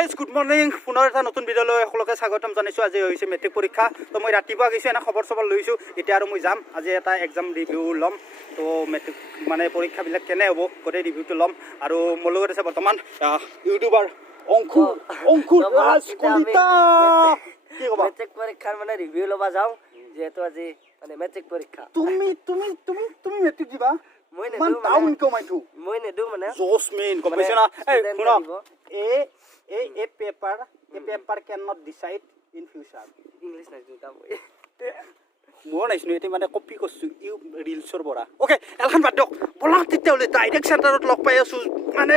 Good morning পুনৰ এটা নতুন ভিডিঅ'লৈ সকলোকে স্বাগতম জনাইছোঁ। আজি হৈছে মেট্ৰিক পৰীক্ষা। তো মই ৰাতিপুৱা গৈছোঁ এনে খবৰ চবৰ লৈছোঁ। এতিয়া আৰু মই যাম আজি এটা এক্সাম ৰিভিউ ল'ম। তো মেট্ৰিক মানে পৰীক্ষাবিলাক কেনে হ'ব গোটেই ৰিভিউটো ল'ম। আৰু মোৰ লগত আছে বৰ্তমান ইউটিউবাৰ অংকুৰ ৰাজ কলিতা। কি ক'বা? মেট্ৰিক পৰীক্ষাৰ মানে ৰিভিউ ল'বা যাওঁ, যিহেতু আজি মানে মেট্ৰিক পৰীক্ষা। তুমি মেট্ৰিক দিবা? মই নেদো মানে জোচমিন গম পাইছে না? A paper cannot decide in future. English নাজানো মই। মোৰ নাইছিলোঁ এতিয়া মানে কপি কৰিছোঁ ৰিলছৰ পৰা। অ'কে এলখান বাদ দিয়ক বলক তেতিয়াহ'লে ডাইৰেক্ট চেণ্টাৰত লগ পাই আছোঁ মানে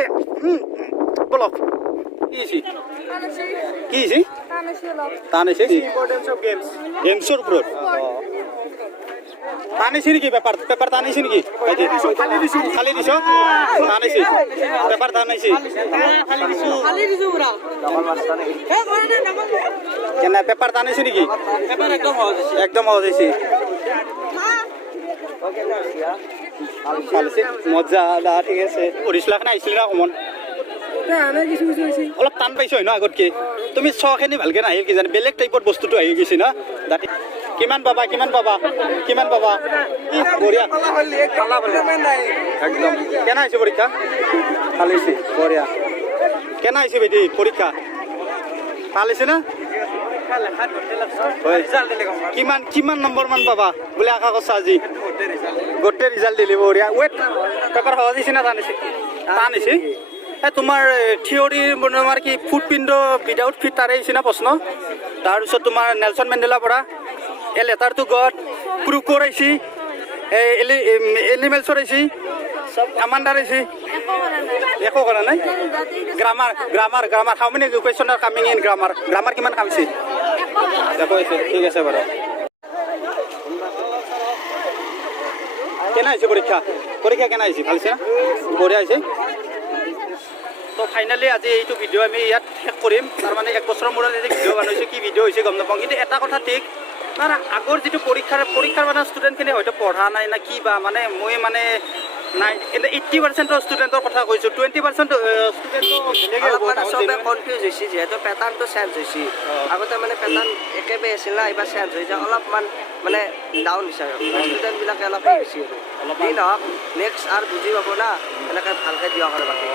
বলক। কি হৈছে টান হৈছে গেমছৰ ওপৰত টানিছে নেকি? পেপাৰ টানিছে নেকি? খালি দিছ টানিছে পেপাৰ টানিছে কেনে পেপাৰ টানিছে নেকি? একদম সহজ হৈছে মজা ঠিক আছে। পঢ়িছিলা কাৰণে আহিছিলি না অকণমান অলপ টান পাইছো হয় ন আগতকে? তুমি চখিনি ভালকে নাহিল কিজানি বেলেগ টাইপৰ বস্তুটো আহি গৈছে না দাঁতি। কিমান পাবা বঢ়িয়া একদম। কেনে হৈছে পৰীক্ষা? ভাল হৈছে বঢ়িয়া। কেনে হৈছে বেটি পৰীক্ষা? ভাল হৈছে না? কিমান নম্বৰ মান পাবা বোলে আশা কৰিছা আজি? গোটেই ৰিজাল্ট দিলি বঢ়িয়া। ৱেট পেপাৰ সহজ হৈছে না টান হৈছে? তোমাৰ থিয়ৰীৰ তোমাৰ কি ফুটপিণ্ড উইদাউট ফিট তাৰে আহিছে না প্ৰশ্ন। তাৰপিছত তোমাৰ নেলছন মেণ্ডেলাৰ পৰা এ লেটাৰ টু গড ক্ৰুকৰ আহিছে, এনিমেলছৰ আহিছে, আমাণ্ডাৰ আহিছে। একো কৰা নাই। Grammar how many question R coming in grammar কিমান কামিছে? একো হৈছে ঠিক আছে বাৰু। কেনে হৈছে পৰীক্ষা কেনে হৈছে? ভাল হৈছে না? বঢ়িয়া হৈছে। তো ফাইনেলি আজি এইটো ভিডিঅ' আমি ইয়াত শেষ কৰিম। তাৰমানে এক বছৰৰ মূৰত এটি ভিডিঅ' বনাইছোঁ। কি ভিডিঅ' হৈছে গম নাপাওঁ, কিন্তু এটা কথা ঠিক তাৰ আগৰ যিটো পৰীক্ষাৰ মানে ষ্টুডেণ্টখিনি হয়তো পঢ়া নাই না কি বা মানে মই মানে নাই 80% ষ্টুডেণ্টৰ কথা কৈছোঁ। 20% চবে কনফিউজ হৈছে, যিহেতু পেটাৰ্ণটো চেঞ্জ হৈছে। আগতে মানে পেটাৰ্ণ একেবাৰে আছিল না, এইবাৰ চেঞ্জ হৈ যায় অলপমান মানে ডাউন হৈছে আৰু ষ্টুডেণ্টবিলাকে অলপ বেছি আৰু যি নহওক নেক্সট আৰু বুজি পাব না এনেকৈ ভালকৈ দিয়া হয় বাকী।